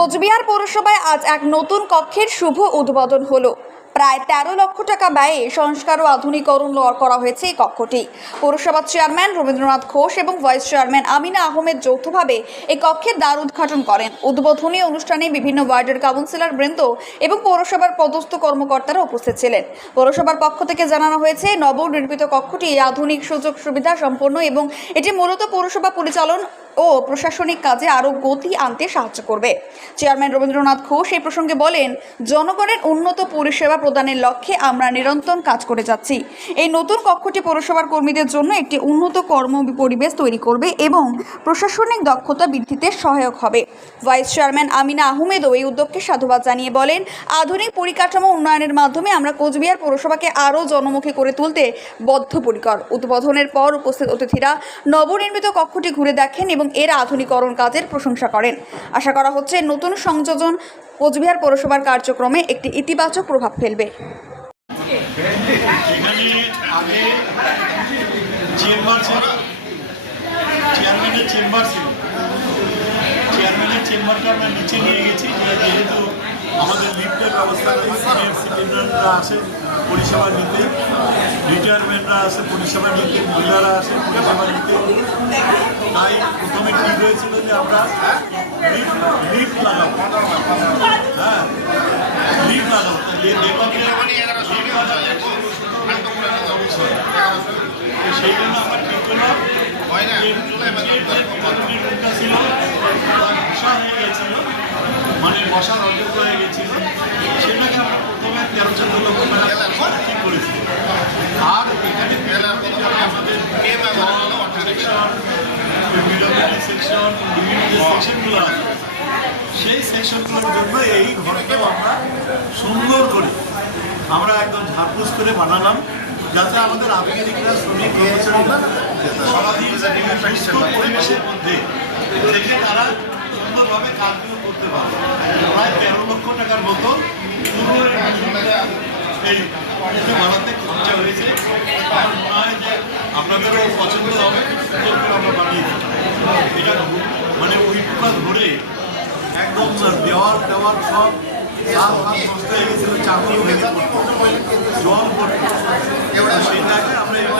কোচবিহার পৌরসভায় আজ এক নতুন কক্ষের শুভ উদ্বোধন হলো। প্রায় তেরো লক্ষ টাকা ব্যয়ে সংস্কার ও আধুনিকরণ করা হয়েছে এই কক্ষটি। পৌরসভার চেয়ারম্যান রবীন্দ্রনাথ ঘোষ এবং ভাইস চেয়ারম্যান আমিনা আহমেদ যৌথভাবে এই কক্ষের দ্বার উদ্ঘাটন করেন। উদ্বোধনী অনুষ্ঠানে বিভিন্ন ওয়ার্ডের কাউন্সিলর বৃন্দ এবং পৌরসভার পদস্থ কর্মকর্তারা উপস্থিত ছিলেন। পৌরসভার পক্ষ থেকে জানানো হয়েছে, নবনির্মিত কক্ষটি আধুনিক সুযোগ সুবিধা সম্পন্ন এবং এটি মূলত পৌরসভা পরিচালন ও প্রশাসনিক কাজে আরও গতি আনতে সাহায্য করবে। চেয়ারম্যান রবীন্দ্রনাথ ঘোষ এই প্রসঙ্গে বলেন, জনগণের উন্নত পরিষেবা প্রদানের লক্ষ্যে আমরা নিরন্তর কাজ করে যাচ্ছি। এই নতুন কক্ষটি পৌরসভার কর্মীদের জন্য একটি উন্নত কর্ম পরিবেশ তৈরি করবে এবং প্রশাসনিক দক্ষতা বৃদ্ধিতে সহায়ক হবে। ভাইস চেয়ারম্যান আমিনা আহমেদও এই উদ্যোগকে সাধুবাদ জানিয়ে বলেন, আধুনিক পরিকাঠামো উন্নয়নের মাধ্যমে আমরা কোচবিহার পৌরসভাকে আরও জনমুখী করে তুলতে বদ্ধপরিকর। উদ্বোধনের পর উপস্থিত অতিথিরা নবনির্মিত কক্ষটি ঘুরে দেখেন এবং এর আধুনিকরণ কাজের প্রশংসা করেন। আশা করা হচ্ছে নতুন সংযোজন কোচবিহার পৌরসভার কার্যক্রমে একটি ইতিবাচক প্রভাব ফেলবে। চেম্বার ছিল। চেয়ারম্যানের চেম্বার ছিল। চেয়ারম্যানের চেম্বারটা আমরা নিচে নিয়ে গেছি যেহেতু আমাদের লিফটের ব্যবস্থা সিনিয়র সিটিজেনরা আসে পরিষেবা নিতে রিটায়ারমেন্টরা আসে পরিষেবা নিতে মহিলারা আসে পরিষেবা নিতে। তাই প্রথমে ঠিক হয়েছিল যে আমরা লিফট লাগাবো। হ্যাঁ লিফট লাগাবো। তো সেই জন্য আমরা ঠিক রুমটা ছিল তার বসা হয়ে গেছিল মানে বসার অযোগ্য হয়ে গেছিল, সেটাকে আমরা প্রথমে তেরো চোদ্দ লক্ষ টাকা ঠিক করেছি? আর এখানে আমাদের সেকশন বিভিন্ন সেই সেকশনগুলোর জন্য এই ঘরকে আমরা সুন্দর করে আমরা একদম ঝাড়পুস করে বানালাম, যাতে আমাদের আবেগিকরা, শ্রমিক, কর্মচারীরা সারাদিন পরিবেশের মধ্যে থেকে তারা সুন্দরভাবে কাজগুলো করতে পারে প্রায় তেরো লক্ষ টাকার মতো বানাতে খরচা হয়েছে আমার হয় আপনাদেরও পছন্দ হবে আমরা বানিয়ে এটা মানে ওই ধরে একদম দেওয়ার দেওয়ার সব হাত নষ্ট হয়ে চাকরিও ভেঙে পড়তো জল পড়তো সেটাকে আমরা এটা মানে